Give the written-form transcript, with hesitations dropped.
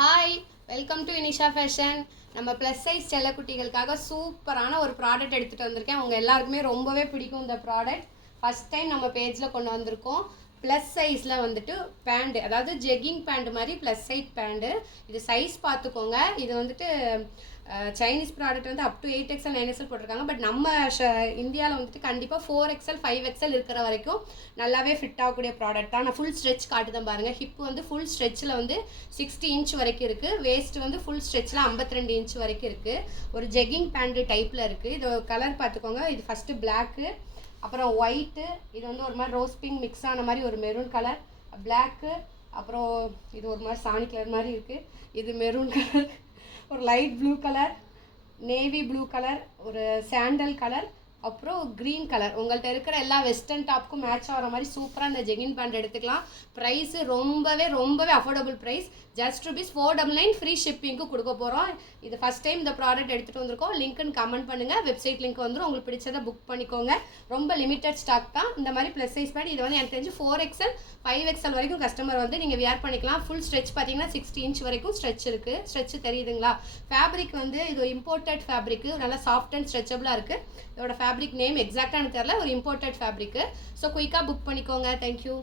Hi, welcome to Inisha fashion. நம்ம plus size செல்லக்குட்டிகளுக்காக சூப்பரான ஒரு ப்ராடக்ட் எடுத்துகிட்டு வந்திருக்கேன். அவங்க எல்லாருக்குமே ரொம்பவே பிடிக்கும் இந்த ப்ராடக்ட். ஃபஸ்ட் டைம் நம்ம பேஜில் கொண்டு வந்திருக்கோம். ப்ளஸ் சைஸில் வந்துட்டு பேண்டு, அதாவது ஜெக்கிங் பேண்டு மாதிரி ப்ளஸ் சைஸ் பேண்டு. இது சைஸ் பார்த்துக்கோங்க. இது வந்துட்டு சைனீஸ் ப்ராடக்ட் வந்து அப் டு 8XL 9XL போட்டிருக்காங்க. பட் நம்ம இந்தியாவில் வந்துட்டு கண்டிப்பாக 4XL 5XL இருக்கிற வரைக்கும் நல்லாவே ஃபிட் ஆகக்கூடிய ப்ராடக்ட் தான். நான் ஃபுல் ஸ்ட்ரெச் காட்டுதான் பாருங்கள். ஹிப் வந்து ஃபுல் ஸ்ட்ரெச்சில் வந்து 60 இன்ச் வரைக்கும் இருக்குது. வேஸ்ட் வந்து ஃபுல் ஸ்ட்ரெச்சில் 52 இன்ச் வரைக்கும் இருக்குது. ஒரு ஜெக்கிங் பேண்டு டைப்பில் இருக்குது. இது கலர் பார்த்துக்கோங்க. இது ஃபஸ்ட்டு பிளாக்கு, அப்புறம் ஒயிட்டு, இது வந்து ஒரு மாதிரி ரோஸ் பிங்க் மிக்ஸ் ஆன மாதிரி ஒரு மெரூன் கலர், பிளாக்கு, அப்புறம் இது ஒரு மாதிரி சாணி கலர் மாதிரி இருக்குது. இது மெரூன் கலர், ஒரு light blue colour, navy blue colour, ஒரு சாண்டல் கலர், அப்புறம் க்ரீன் கலர். உங்கள்கிட்ட இருக்கிற எல்லா வெஸ்டர்ன் டாப்புக்கும் மேட்ச் ஆகிற மாதிரி சூப்பராக இந்த ஜெகின் பேண்ட் எடுத்துக்கலாம். ப்ரைஸு ரொம்பவே affordable price. Just rupees 499 free ஷிப்பிங்க்கு கொடுக்க போகிறோம். இது ஃபஸ்ட் டைம் இந்த ப்ராடக்ட் எடுத்துகிட்டு வந்திருக்கோம். லிங்க்குன்னு கமெண்ட் பண்ணுங்கள். வெப்சைட் லிங்க் வந்துடும். உங்களுக்கு பிடிச்சதை புக் பண்ணிக்கோங்க. ரொம்ப லிமிட்டட் ஸ்டாக் தான் இந்த மாதிரி ப்ளஸ் சைஸ் பேண்ட். இது வந்து எனக்கு தெரிஞ்சு 4XL 5XL வரைக்கும் கஸ்டமர் வந்து நீங்கள் வியர் பண்ணிக்கலாம். ஃபுல் ஸ்ட்ரெச் பார்த்தீங்கன்னா 60 இன்ச் வரைக்கும் ஸ்ட்ரெச் இருக்குது. ஸ்ட்ரெச் தெரியுதுங்களா? ஃபேப்ரிக் வந்து இது இம்போர்ட்டட் ஃபேப்ரிக்கு, நல்லா சாஃப்ட் அண்ட் ஸ்ட்ரெச்சபிளாக இருக்குது. இதோட ஃபேப்ரிக் நேம் எக்ஸாக்டாக எனக்கு தெரியல. ஒரு இம்போர்ட்டட் ஃபேப்ரிக்கு. ஸோ குயிக்காக புக் பண்ணிக்கோங்க. தேங்க்யூ.